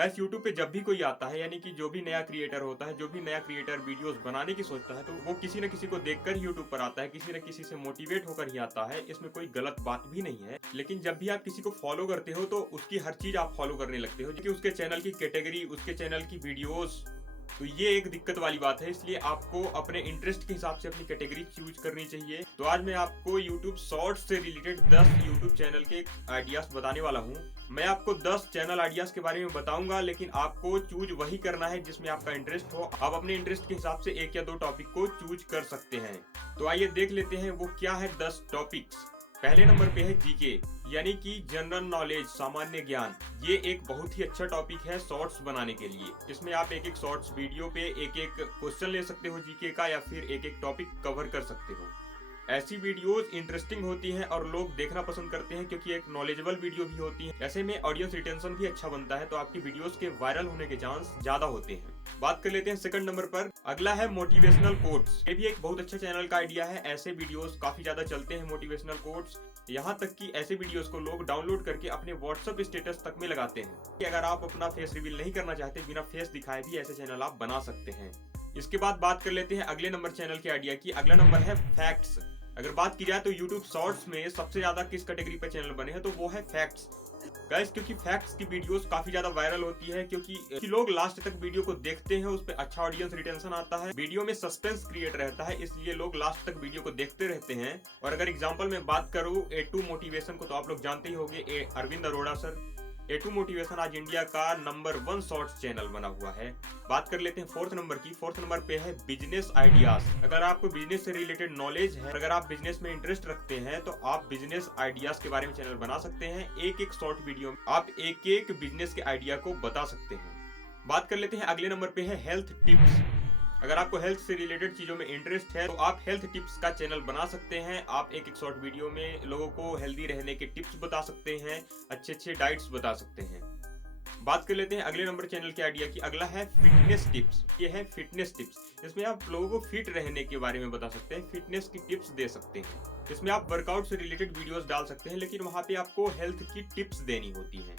Guys YouTube पे जब भी कोई आता है, यानी कि जो भी नया क्रिएटर होता है, जो भी नया क्रिएटर वीडियोस बनाने की सोचता है, तो वो किसी न किसी को देखकर यूट्यूब पर आता है, किसी न किसी से मोटिवेट होकर ही आता है। इसमें कोई गलत बात भी नहीं है। लेकिन जब भी आप किसी को फॉलो करते हो तो उसकी हर चीज आप फॉलो करने लगते हो, कि उसके चैनल की कैटेगरी, उसके चैनल की वीडियोस, तो ये एक दिक्कत वाली बात है। इसलिए आपको अपने इंटरेस्ट के हिसाब से अपनी कैटेगरी चूज करनी चाहिए। तो आज मैं आपको YouTube शॉर्ट्स से रिलेटेड 10 YouTube चैनल के आइडियाज बताने वाला हूँ। मैं आपको 10 चैनल आइडियाज के बारे में बताऊंगा, लेकिन आपको चूज वही करना है जिसमें आपका इंटरेस्ट हो। आप अपने इंटरेस्ट के हिसाब से एक या दो टॉपिक को चूज कर सकते हैं। तो आइए देख लेते हैं वो क्या है 10 टॉपिक्स। पहले नंबर पे है जीके, यानी कि जनरल नॉलेज, सामान्य ज्ञान। ये एक बहुत ही अच्छा टॉपिक है शॉर्ट्स बनाने के लिए। इसमें आप एक एक शॉर्ट्स वीडियो पे एक एक क्वेश्चन ले सकते हो जीके का, या फिर एक एक टॉपिक कवर कर सकते हो। ऐसी वीडियोस इंटरेस्टिंग होती हैं और लोग देखना पसंद करते हैं, क्योंकि एक नॉलेजेबल वीडियो भी होती है। ऐसे में ऑडियंस रिटेंशन भी अच्छा बनता है, तो आपकी वीडियोस के वायरल होने के चांस ज्यादा होते हैं। बात कर लेते हैं सेकंड नंबर पर। अगला है मोटिवेशनल कोट्स। ये भी एक बहुत अच्छा चैनल का आइडिया है। ऐसे वीडियोस काफी ज्यादा चलते हैं मोटिवेशनल कोट्स। यहाँ तक कि ऐसे वीडियोस को लोग डाउनलोड करके अपने व्हाट्सएप स्टेटस तक में लगाते हैं। कि अगर आप अपना फेस रिवील नहीं करना चाहते, बिना फेस दिखाए भी ऐसे चैनल आप बना सकते हैं। इसके बाद बात कर लेते हैं अगले नंबर चैनल के आइडिया की। अगला नंबर है फैक्ट्स। अगर बात की जाए तो YouTube शॉर्ट्स में सबसे ज्यादा किस कैटेगरी पर चैनल बने हैं, तो वो है फैक्ट्स। गाइस, क्योंकि फैक्ट्स की वीडियोस काफी ज्यादा वायरल होती है, क्योंकि लोग लास्ट तक वीडियो को देखते हैं, उस पर अच्छा ऑडियंस रिटेंशन आता है, वीडियो में सस्पेंस क्रिएट रहता है, इसलिए लोग लास्ट तक वीडियो को देखते रहते हैं। और अगर एग्जांपल में बात करूं A2 मोटिवेशन को, तो आप लोग जानते ही होंगे, Arvind Arora sir. A2 motivation आज इंडिया का नंबर 1 शॉर्ट्स चैनल बना हुआ है। बात कर लेते हैं फोर्थ नंबर की। फोर्थ नंबर पे है बिजनेस आइडियाज। अगर आपको बिजनेस से रिलेटेड नॉलेज है, अगर आप बिजनेस में इंटरेस्ट रखते हैं, तो आप बिजनेस आइडियाज के बारे में चैनल बना सकते हैं। एक एक शॉर्ट वीडियो में आप एक एक बिजनेस के आइडिया को बता सकते हैं। बात कर लेते हैं अगले नंबर पे है हेल्थ टिप्स। अगर आपको हेल्थ से रिलेटेड चीजों में इंटरेस्ट है, तो आप हेल्थ टिप्स का चैनल बना सकते हैं। आप एक एक शॉर्ट वीडियो में लोगों को हेल्दी रहने के टिप्स बता सकते हैं, अच्छे अच्छे डाइट्स बता सकते हैं। बात कर लेते हैं अगले नंबर चैनल के आइडिया की। अगला है फिटनेस टिप्स। ये है फिटनेस टिप्स। इसमें आप लोगों को फिट रहने के बारे में बता सकते हैं, फिटनेस की टिप्स दे सकते हैं। इसमें आप वर्कआउट से रिलेटेड वीडियोस डाल सकते हैं, लेकिन वहां पे आपको हेल्थ की टिप्स देनी होती है।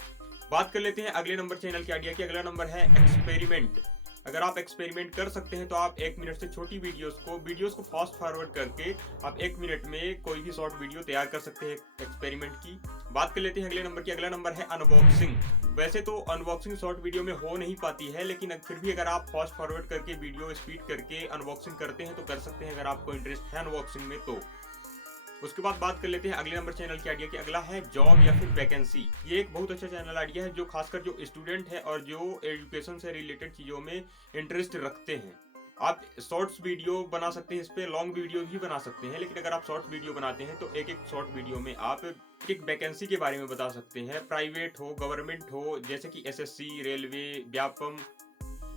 बात कर लेते हैं अगले नंबर चैनल के आइडिया की। अगला नंबर है एक्सपेरिमेंट। अगर आप एक्सपेरिमेंट कर सकते हैं, तो आप 1 मिनट से छोटी वीडियोस को फास्ट फॉरवर्ड करके आप 1 मिनट में कोई भी शॉर्ट वीडियो तैयार कर सकते हैं एक्सपेरिमेंट की। बात कर लेते हैं अगले नंबर की। अगला नंबर है अनबॉक्सिंग। वैसे तो अनबॉक्सिंग शॉर्ट वीडियो में हो नहीं पाती है, लेकिन फिर भी अगर आप फास्ट फॉरवर्ड करके वीडियो स्पीड करके अनबॉक्सिंग करते हैं, तो कर सकते हैं, अगर आपको इंटरेस्ट है अनबॉक्सिंग में तो। उसके बाद बात कर लेते हैं अगले नंबर चैनल के आइडिया की। अगला है जॉब या फिर वैकेंसी। ये एक बहुत अच्छा चैनल आइडिया है, जो खासकर जो स्टूडेंट है और जो एजुकेशन से रिलेटेड चीजों में इंटरेस्ट रखते हैं। आप शॉर्ट्स वीडियो बना सकते हैं, इस पे लॉन्ग वीडियो भी बना सकते हैं, लेकिन अगर आप शॉर्ट्स वीडियो बनाते हैं, तो एक एक शॉर्ट वीडियो में आप एक वैकेंसी के बारे में बता सकते हैं। प्राइवेट हो, गवर्नमेंट हो, जैसे कि SSC, रेलवे, व्यापम,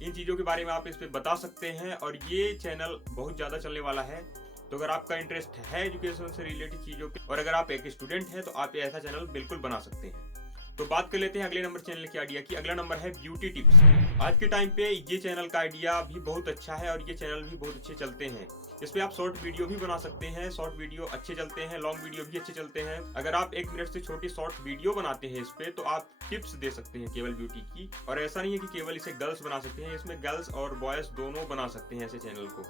इन चीजों के बारे में आप इस पे बता सकते हैं। और ये चैनल बहुत ज्यादा चलने वाला है। तो अगर आपका इंटरेस्ट है एजुकेशन से रिलेटेड चीजों पे, और अगर आप एक स्टूडेंट हैं, तो आप ऐसा चैनल बिल्कुल बना सकते हैं। तो बात कर लेते हैं अगले नंबर चैनल के आइडिया की। अगला नंबर है ब्यूटी टिप्स। आज के टाइम पे ये चैनल का आइडिया भी बहुत अच्छा है, और ये चैनल भी बहुत अच्छे चलते हैं। इसमें आप शॉर्ट वीडियो भी बना सकते हैं, शॉर्ट वीडियो अच्छे चलते हैं, लॉन्ग वीडियो भी अच्छे चलते हैं। अगर आप 1 मिनट से छोटी शॉर्ट वीडियो बनाते हैं इस पे, तो आप टिप्स दे सकते हैं केवल ब्यूटी की। और ऐसा नहीं है कि केवल इसे गर्ल्स बना सकते हैं, इसमें गर्ल्स और बॉयज दोनों बना सकते हैं ऐसे चैनल को।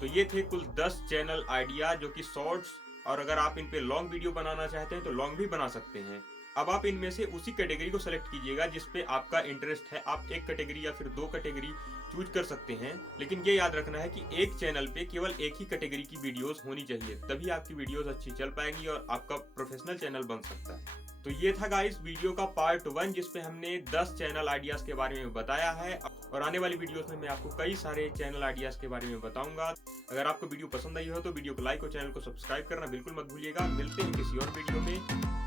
तो ये थे कुल 10 चैनल आइडिया, जो कि शॉर्ट्स, और अगर आप इन पे लॉन्ग वीडियो बनाना चाहते हैं, तो लॉन्ग भी बना सकते हैं। अब आप इनमें से उसी कैटेगरी को सेलेक्ट कीजिएगा जिस पे आपका इंटरेस्ट है। आप एक कैटेगरी या फिर 2 कैटेगरी चूज कर सकते हैं, लेकिन ये याद रखना है कि एक चैनल पे केवल एक ही कैटेगरी की वीडियोस होनी चाहिए, तभी आपकी वीडियोस अच्छी चल पाएंगी और आपका प्रोफेशनल चैनल बन सकता है। तो ये था गाइस वीडियो का पार्ट 1, जिसपे हमने 10 चैनल आइडियाज के बारे में बताया है। और आने वाली वीडियोस में मैं आपको कई सारे चैनल आइडियाज के बारे में बताऊंगा। अगर आपको वीडियो पसंद आई हो, तो वीडियो को लाइक और चैनल को सब्सक्राइब करना बिल्कुल मत भूलिएगा। मिलते हैं किसी और वीडियो में।